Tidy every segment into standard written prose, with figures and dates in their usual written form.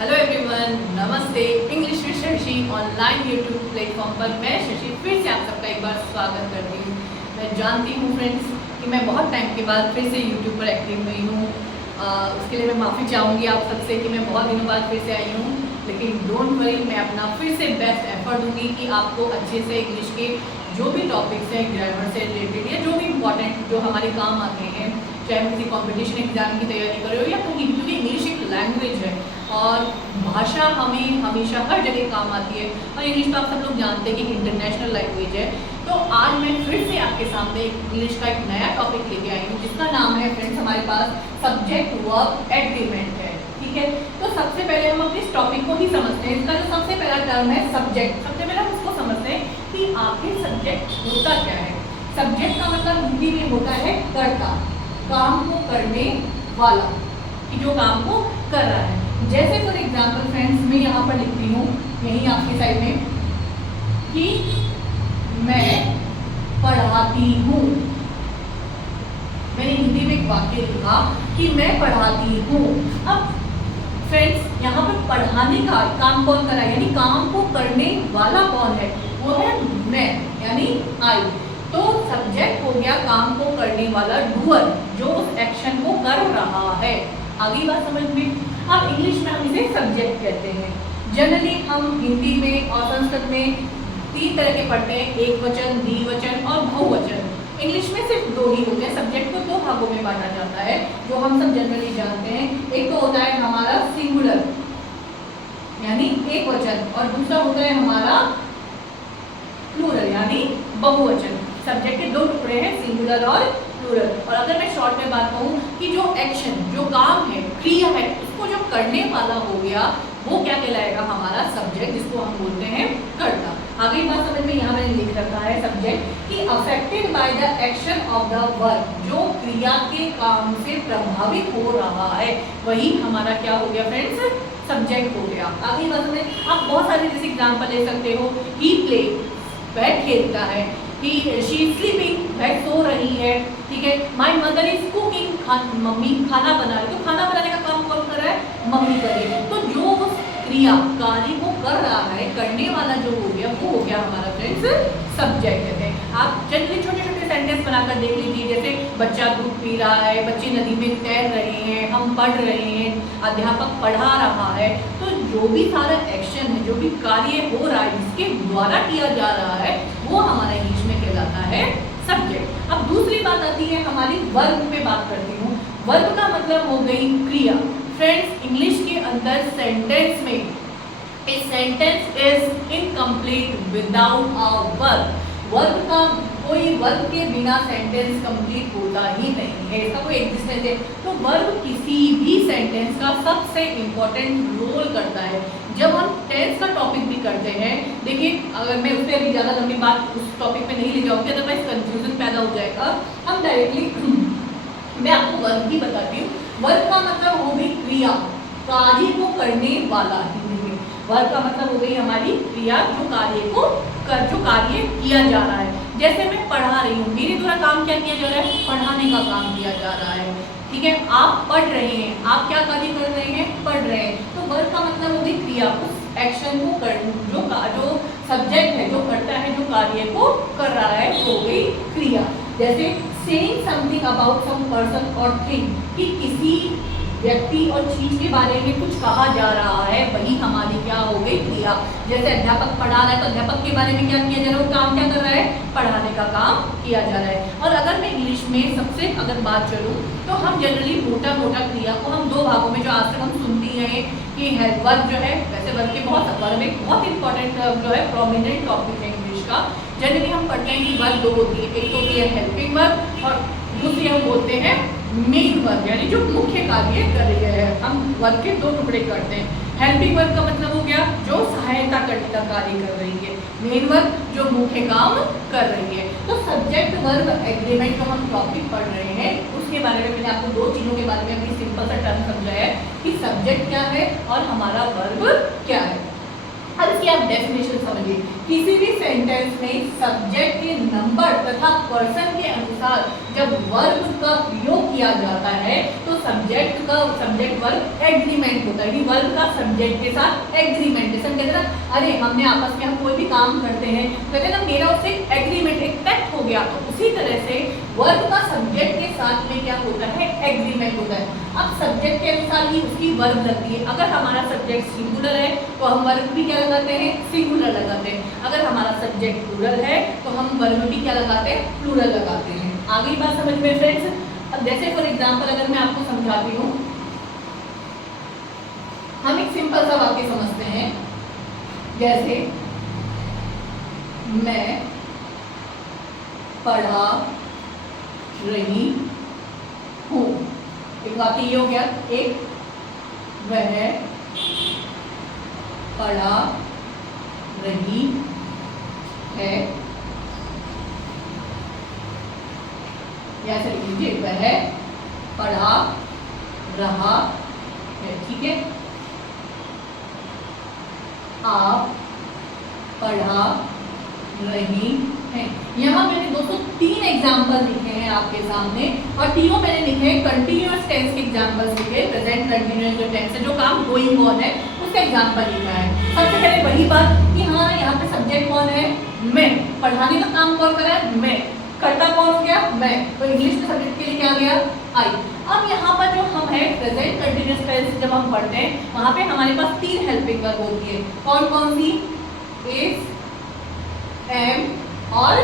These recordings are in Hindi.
हेलो एवरीवन, नमस्ते। English with Shashi online YouTube platform पर मैं शशि फिर से आप सबका एक बार स्वागत करती हूँ। मैं जानती हूँ फ्रेंड्स कि मैं बहुत टाइम के बाद फिर से यूट्यूब पर एक्टिव हुई हूँ। उसके लिए मैं माफ़ी चाहूँगी आप सबसे कि मैं बहुत दिनों बाद फिर से आई हूँ, लेकिन डोंट वरी, मैं अपना फिर से बेस्ट एफर्ट दूँगी कि आपको अच्छे से इंग्लिश के जो भी टॉपिक्स हैं ग्रामर से रिलेटेड या जो भी इम्पोर्टेंट जो हमारे काम आते हैं, चाहे हम किसी कंपटीशन एग्जाम की तैयारी कर रहे हो या कहीं भी, क्योंकि इंग्लिश एक लैंग्वेज है और भाषा हमें हमेशा हर जगह काम आती है। और इंग्लिश तो आप सब लोग जानते हैं कि इंटरनेशनल लैंग्वेज है। तो आज मैं फिर से आपके सामने इंग्लिश का एक नया टॉपिक लेके आई हूँ जिसका नाम है फ्रेंड्स हमारे पास सब्जेक्ट वर्ब एग्रीमेंट है। ठीक है, तो सबसे पहले हम अपने इस टॉपिक को ही समझते हैं। इसका जो सबसे पहला टर्म है सब्जेक्ट, सबसे पहले हम उसको समझते हैं कि आखिर सब्जेक्ट होता क्या है। सब्जेक्ट का मतलब हिंदी में होता है कर्ता, काम को करने वाला, कि जो काम को कर रहा है। जैसे फॉर एग्जाम्पल फ्रेंड्स मैं यहाँ पर लिखती हूँ, यहीं आपकी साइड में, कि मैं पढ़ाती हूँ। मैंने हिंदी में एक वाक्य लिखा कि मैं पढ़ाती हूँ। अब फ्रेंड्स यहाँ पर पढ़ाने का काम कौन कर रहा है, यानी काम को करने वाला कौन है, वो है मैं, यानी आई। तो सब्जेक्ट हो गया काम को करने वाला, डूअर, जो उस एक्शन को कर रहा है। आगे बात समझ में। अब इंग्लिश में हम इसे सब्जेक्ट कहते हैं। जनरली हम हिंदी में और संस्कृत में तीन तरह के पढ़ते हैं, एक वचन, द्विवचन और बहुवचन। इंग्लिश में सिर्फ दो ही होते हैं। सब्जेक्ट को दो भागों में बांटा जाता है जो हम सब जनरली जानते हैं। एक तो होता है हमारा सिंगुलर यानी एक वचन, और दूसरा होता है हमारा प्लूरल यानी बहुवचन। सब्जेक्ट के दो टुकड़े हैं, सिंगुलर और प्लूरल। और अगर मैं शॉर्ट में बात कहूँ कि जो एक्शन, जो काम है, क्रिया है, उसको जो करने वाला हो गया वो क्या कहलाएगा, हमारा सब्जेक्ट, जिसको हम बोलते हैं कर्ता। आगे बात समझ में। यहाँ मैंने लिख रखा है सब्जेक्ट कि affected by the action of the verb, जो क्रिया के काम से प्रभावित हो रहा है, वही हमारा क्या हो गया फ्रेंड्स, सब्जेक्ट हो गया। आगे बात समझ। आप बहुत सारे जैसे एग्जाम्पल ले सकते हो, ही प्ले, वह खेलता है, शी इज स्लीपिंग, वह सो रही है। ठीक है, my mother is cooking, mummy खाना बना रही है। तो खाना बनाने का काम कौन कर रहा है, मम्मी कर रही है। तो जो उस क्रिया कार्य को कर रहा है, करने वाला जो हो गया वो हो गया हमारा फ्रेंड्स सब्जेक्ट कहते हैं। आप जनरली छोटे छोटे सेंटेंस बनाकर देख लीजिए, जैसे बच्चा दूध पी रहा है, बच्चे नदी में तैर रहे हैं, हम पढ़ रहे हैं, अध्यापक पढ़ा रहा है। तो जो भी सारा एक्शन है, जो भी कार्य हो रहा है, जिसके द्वारा किया जा रहा है, वो हमारा इंग्लिश में कहलाता है सब्जेक्ट। अब दूसरी बात आती है हमारी वर्ब पे बात करती हूँ। वर्ब का मतलब हो गई क्रिया। फ्रेंड्स इंग्लिश के अंदर सेंटेंस में a sentence is incomplete without a verb. Verb का कोई वर्ब के बिना सेंटेंस कंप्लीट होता ही नहीं है, इसका कोई एग्जिस्टेंस है। तो वर्ब किसी भी सेंटेंस का सबसे इम्पोर्टेंट रोल करता है। जब हम टेंस का टॉपिक भी करते हैं, देखिए अगर मैं उस पर अभी ज़्यादा लंबी बात उस टॉपिक पे नहीं ले जाऊँगी, अदरवाइज कंफ्यूजन पैदा हो जाएगा। हम डायरेक्टली मैं आपको वर्ब भी बताती हूँ। वर्ब का मतलब हो गई क्रिया, कार्य को करने वाला। हिंदी में वर्ब का मतलब हो गई हमारी क्रिया, जो कार्य किया जा रहा है। जैसे मैं पढ़ा रही हूँ, मेरे द्वारा काम क्या किया जा रहा है, पढ़ाने का काम किया जा रहा है। ठीक है, आप पढ़ रहे हैं, आप क्या कार्य कर रहे हैं, पढ़ रहे हैं। तो वर्ब का मतलब हो गई क्रिया, उस एक्शन को कर, जो सब्जेक्ट है, जो करता है, जो कार्य को कर रहा है, वो हो गई क्रिया। जैसे saying something about some person और थिंग, कि किसी व्यक्ति और चीज के बारे में कुछ कहा जा रहा है, वही हमारी क्या हो गई, क्रिया। जैसे अध्यापक पढ़ा रहा है, तो अध्यापक के बारे में क्या किया जा रहा है, वो काम क्या कर रहा है, पढ़ाने का काम किया जा रहा है। और अगर मैं इंग्लिश में सबसे अगर बात करूँ तो हम जनरली मोटा मोटा क्रिया को हम दो भागों में, जो आज तक हम सुनती हैं कि है वर्ब जो है, वैसे वर्ब के वर्ब एक बहुत इंपॉर्टेंट जो है प्रोमिनेंट टॉपिक है इंग्लिश का। जनरली हम पढ़ते हैं कि वर्ब दो होती है, एक तो होती है हेल्पिंग वर्ब और दूसरी हम बोलते हैं मेन वर्ब, यानी जो मुख्य कार्य कर रही है। हम वर्ब के दो टुकड़े करते हैं। हेल्पिंग वर्ब का मतलब हो गया जो सहायता करने का कार्य कर रही है, मेन वर्ब जो मुख्य काम कर रही है। तो सब्जेक्ट वर्ब एग्रीमेंट जो हम टॉपिक पढ़ रहे हैं, उसके बारे में मैंने आपको दो चीज़ों के बारे में अपनी सिंपल सा टर्म समझाया है कि सब्जेक्ट क्या है और हमारा वर्ब क्या है। अब इसकी आप डेफिनेशन समझिए। किसी भी सेंटेंस में सब्जेक्ट के नंबर तथा पर्सन के अनुसार जब वर्ब का प्रयोग किया जाता है तो सब्जेक्ट उसका सब्जेक्ट वर्ब एग्रीमेंट होता है कि वर्ब का सब्जेक्ट के साथ एग्रीमेंट। जैसे हम कहते हैं ना, अरे हमने आपस में हम कोई भी काम करते हैं, कहते हैं ना मेरा उससे एग्रीमेंट, एक पैक्ट हो गया। तो उसी तरह से वर्ब का सब्जेक्ट के साथ में क्या होता है, एग्रीमेंट होता है। अब सब्जेक्ट के अनुसार ही उसकी वर्ब लगती है। अगर हमारा सब्जेक्ट सिंगुलर है तो हम वर्ब भी क्या लगाते हैं, सिंगुलर लगाते हैं। अगर हमारा सब्जेक्ट प्लूरल है तो हम वर्ब भी क्या लगाते हैं, प्लूरल लगाते हैं। आ गई बात समझ में फ्रेंड्स? अब जैसे फॉर एग्जाम्पल अगर मैं आपको समझाती हूँ, हम एक सिंपल सा वाक्य समझते हैं, जैसे मैं पढ़ा रही हूँ। एक वाक्य ये हो गया, एक वह पढ़ा रही है, ऐसे लिख लीजिए, वह पढ़ा रहा है, ठीक है। आप पढ़ा रही हैं। यहाँ मैंने दोस्तों 3 एग्जाम्पल लिखे हैं आपके सामने, और तीनों मैंने लिखे हैं कंटिन्यूअस टेंस के एग्जाम्पल्स लिखे, प्रेजेंट कंटिन्यूअस जो टेंस है, जो काम गोइंग ऑन है, उसका एग्जाम्पल लिखा है। सबसे पहले वही बात कि हाँ यहाँ पे सब्जेक्ट कौन है, मैं। पढ़ाने का काम कौन कर रहा है, मैं। करता कौन हो गया, मैं। तो इंग्लिश में सब्जेक्ट के लिए क्या गया, आई। अब यहाँ पर जो हम है प्रेजेंट कंटिन्यूअस टेंस जब हम पढ़ते हैं, वहाँ पे हमारे पास 3 हेल्पिंग वर्ब होती है। कौन कौन सी, इज, एम और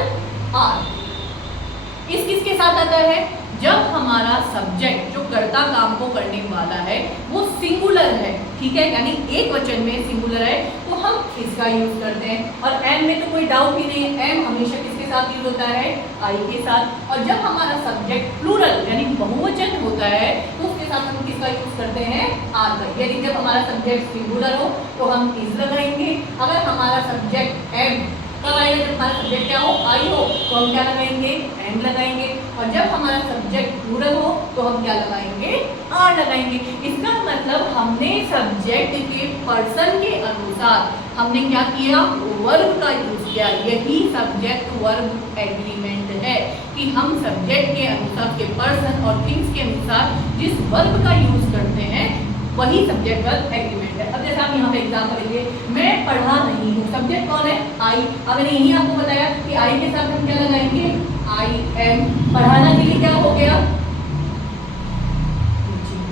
आर। इस किसके साथ आता है, जब हमारा सब्जेक्ट जो कर्ता काम को करने वाला है वो सिंगुलर है, ठीक है, यानी एक वचन में सिंगुलर है, तो हम इसका यूज करते हैं। और एम में तो कोई डाउट ही नहीं है, एम हमेशा किसके साथ यूज होता है, आई के साथ। और जब हमारा सब्जेक्ट प्लूरल यानी बहुवचन होता है तो उसके साथ हम किसका यूज करते हैं, आर का। यानी जब हमारा सब्जेक्ट सिंगुलर हो तो हम इज लगाएंगे। अगर हमारा सब्जेक्ट एम कब आएगा, जब हमारा सब्जेक्ट क्या हो, आई हो, तो हम क्या लगाएंगे, एंड लगाएंगे। और जब हमारा सब्जेक्ट प्लूरल हो तो हम क्या लगाएंगे, आर लगाएंगे। इसका मतलब हमने सब्जेक्ट के पर्सन के अनुसार हमने क्या किया, वर्ब का यूज किया। यही सब्जेक्ट वर्ब एग्रीमेंट है कि हम सब्जेक्ट के अनुसार, के पर्सन और थिंग्स के अनुसार जिस वर्ब का यूज करते हैं वही सब्जेक्ट वर्ब एग्रीमेंट है। अब जैसे आप यहाँ पे एग्जाम्पल लीजिए, मैं पढ़ा नहीं हूँ, सब्जेक्ट कौन है, आई। अब मैंने यही आपको बताया कि आई के साथ हम क्या लगाएंगे, आई एम। पढ़ाना के लिए क्या हो गया,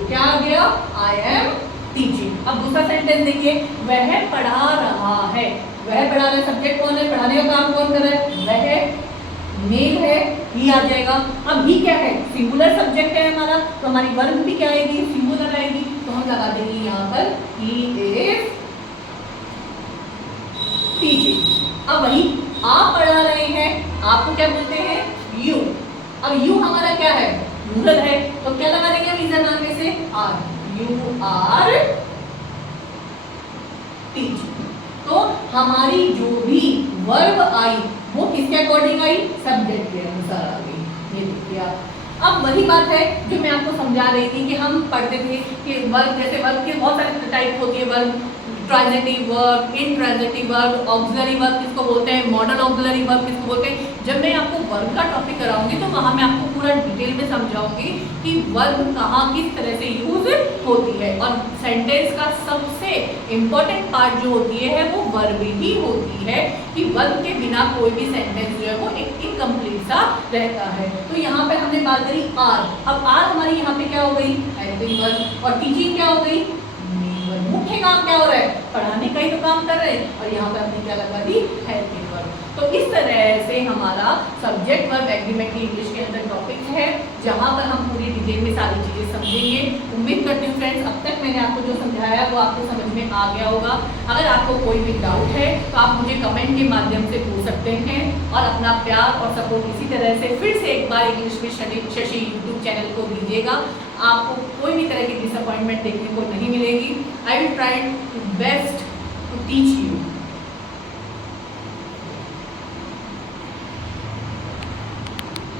क्या आ गया, आई एम टीचिंग। अब दूसरा सेंटेंस देखिए, वह पढ़ा रहा है। वह पढ़ा रहा है, सब्जेक्ट कौन है, पढ़ाने का काम कौन कर रहा है, वह। मेल है, ही आ जाएगा। अब ही क्या है, सिंगुलर सब्जेक्ट है हमारा, तो हमारी वर्ब भी क्या आएगी, सिंगुलर आएगी। तो हम लगा देंगे यहाँ पर ही इज टीचिंग। अब वही आप पढ़ा रहे हैं, आपको क्या बोलते हैं, यू। अब यू हमारा क्या है, प्लूरल है, तो क्या लगा देंगे हम इज नाम में से, आर। You are teaching. तो हमारी जो भी वर्ब आई वो किसके अकॉर्डिंग आई, सब्जेक्ट के अनुसार आ गई। ये देखिए आप। अब वही बात है जो मैं आपको समझा रही थी कि हम पढ़ते थे कि वर्ब, जैसे वर्ब के बहुत सारे टाइप होती है, verb transitive verb, intransitive verb, auxiliary verb किसको बोलते हैं, मॉडल ऑक्सिलरी वर्ब किसको बोलते हैं। जब मैं आपको वर्ब का टॉपिक कराऊंगी तो वहाँ मैं आपको पूरा डिटेल में समझाऊंगी कि वर्ब कहाँ किस तरह से यूज होती है। और सेंटेंस का सबसे इम्पोर्टेंट पार्ट जो होती है वो वर्ब ही होती है, कि वर्ब के बिना कोई भी सेंटेंस जो है वो एक इनकम्प्लीट सा रहता है। तो यहाँ पे हमने बात करी आर। अब आर हमारी यहाँ पे क्या हो गई, हेल्पिंग वर्ब। और टीचिंग क्या हो गई, मुख्य काम क्या हो रहा है, पढ़ाने का ही तो काम कर रहे हैं। और यहाँ पे हमने क्या लगा दी, हेल्पिंग वर्ब। तो इस तरह से हमारा सब्जेक्ट वर्ब एग्रीमेंट इंग्लिश के अंदर टॉपिक है, जहाँ पर हम पूरी डिटेल में सारी चीज़ें समझेंगे। उम्मीद करती हूँ फ्रेंड्स अब तक मैंने आपको जो समझाया वो आपको समझ में आ गया होगा। अगर आपको कोई भी डाउट है तो आप मुझे कमेंट के माध्यम से पूछ सकते हैं, और अपना प्यार और सपोर्ट इसी तरह से फिर से एक बार इंग्लिश में शशि यूट्यूब चैनल को दीजिएगा। आपको कोई भी तरह की डिसअपॉइंटमेंट देखने को नहीं मिलेगी। I will try to best to teach you.